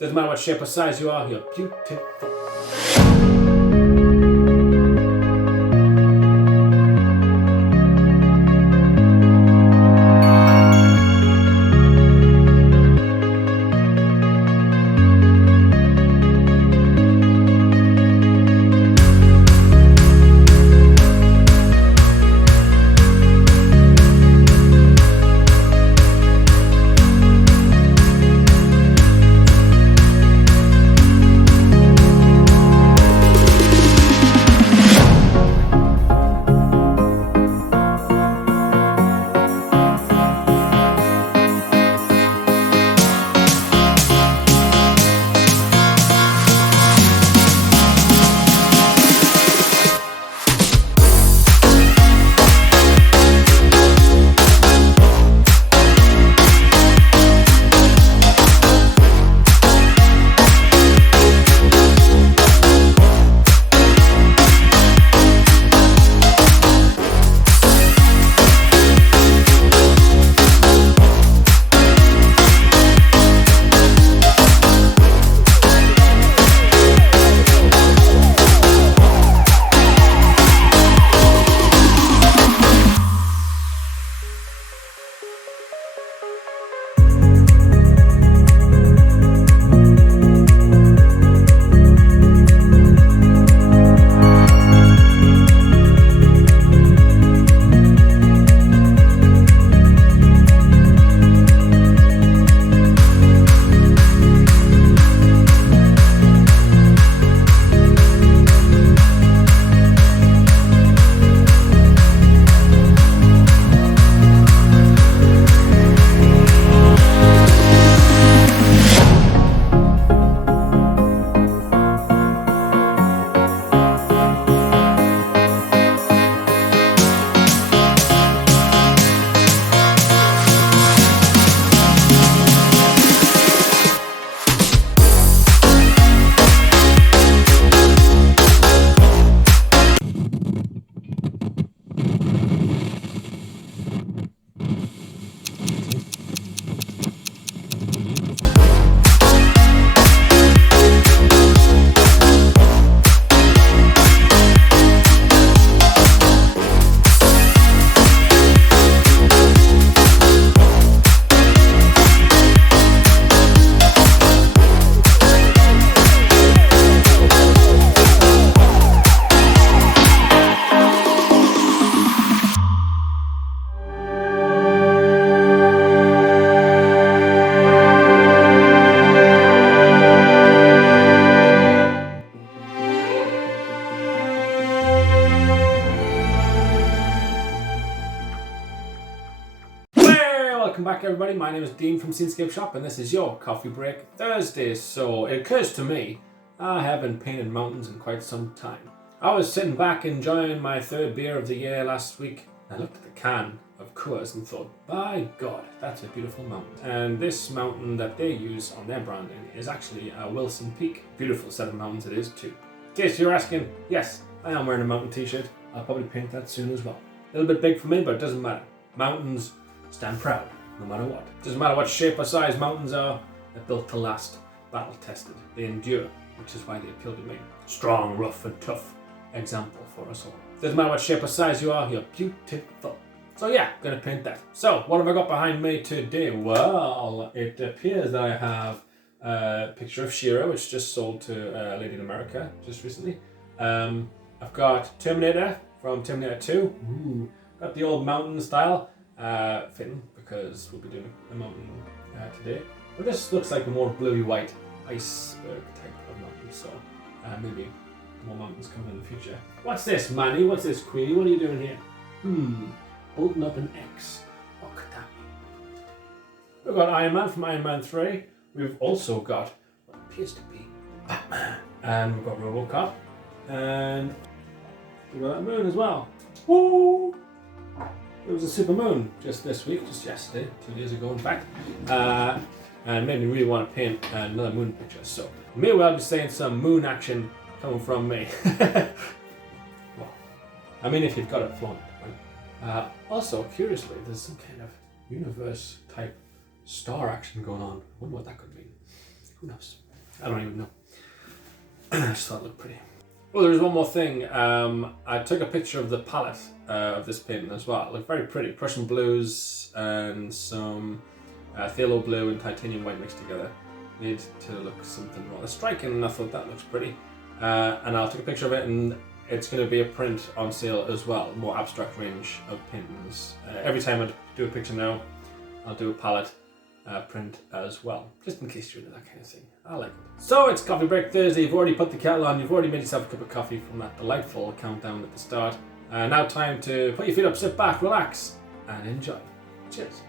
Doesn't matter what shape or size you are, you're beautiful. Welcome back everybody, my name is Dean from Scenescapeshop and this is your Coffee Break Thursdays. So it occurs to me, I haven't painted mountains in quite some time. I was sitting back enjoying my third beer of the year last week. I looked at the can of Coors and thought, by God, that's a beautiful mountain. And this mountain that they use on their branding is actually a Wilson Peak. Beautiful set of mountains it is too. In case you're asking, yes, I am wearing a mountain t-shirt. I'll probably paint that soon as well. A little bit big for me, but it doesn't matter. Mountains stand proud, no matter what. Doesn't matter what shape or size mountains are, they're built to last, battle tested. They endure, which is why they appeal to me. Strong, rough and tough example for us all. Doesn't matter what shape or size you are, you're beautiful. So yeah, gonna paint that. So what have I got behind me today? Well, it appears that I have a picture of Shira, which just sold to a lady in America just recently. I've got Terminator from Terminator 2. Ooh. Got the old mountain style fitting because we'll be doing a mountain today. But this looks like a more bluey white iceberg type of mountain, so maybe more mountains coming in the future. What's this, Manny? What's this, Queenie? What are you doing here? Holding up an X. What could that mean? We've got Iron Man from Iron Man 3. We've also got what appears to be Batman. And we've got RoboCop. And we've got that moon as well. Woo! There was a super moon just this week, just yesterday, 2 days ago in fact. And made me really want to paint another moon picture. So may well be saying some moon action coming from me. Well, I mean if you've got it, flaunt it, right? Also, curiously, there's some kind of universe type star action going on. I wonder what that could mean. Who knows? I don't even know. I just thought it looked pretty. Oh, there's one more thing. I took a picture of the palette of this painting as well. It looked very pretty. Prussian blues and some phthalo blue and titanium white mixed together. Made to look something rather striking, and I thought that looks pretty. And I'll take a picture of it, and it's going to be a print on sale as well. More abstract range of paintings. Every time I do a picture now, I'll do a palette print as well, just in case you're into that kind of thing. I like it. So it's Coffee Break Thursday. You've already put the kettle on. You've already made yourself a cup of coffee from that delightful countdown at the start. Now time to put your feet up, sit back, relax, and enjoy. Cheers.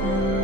Bye.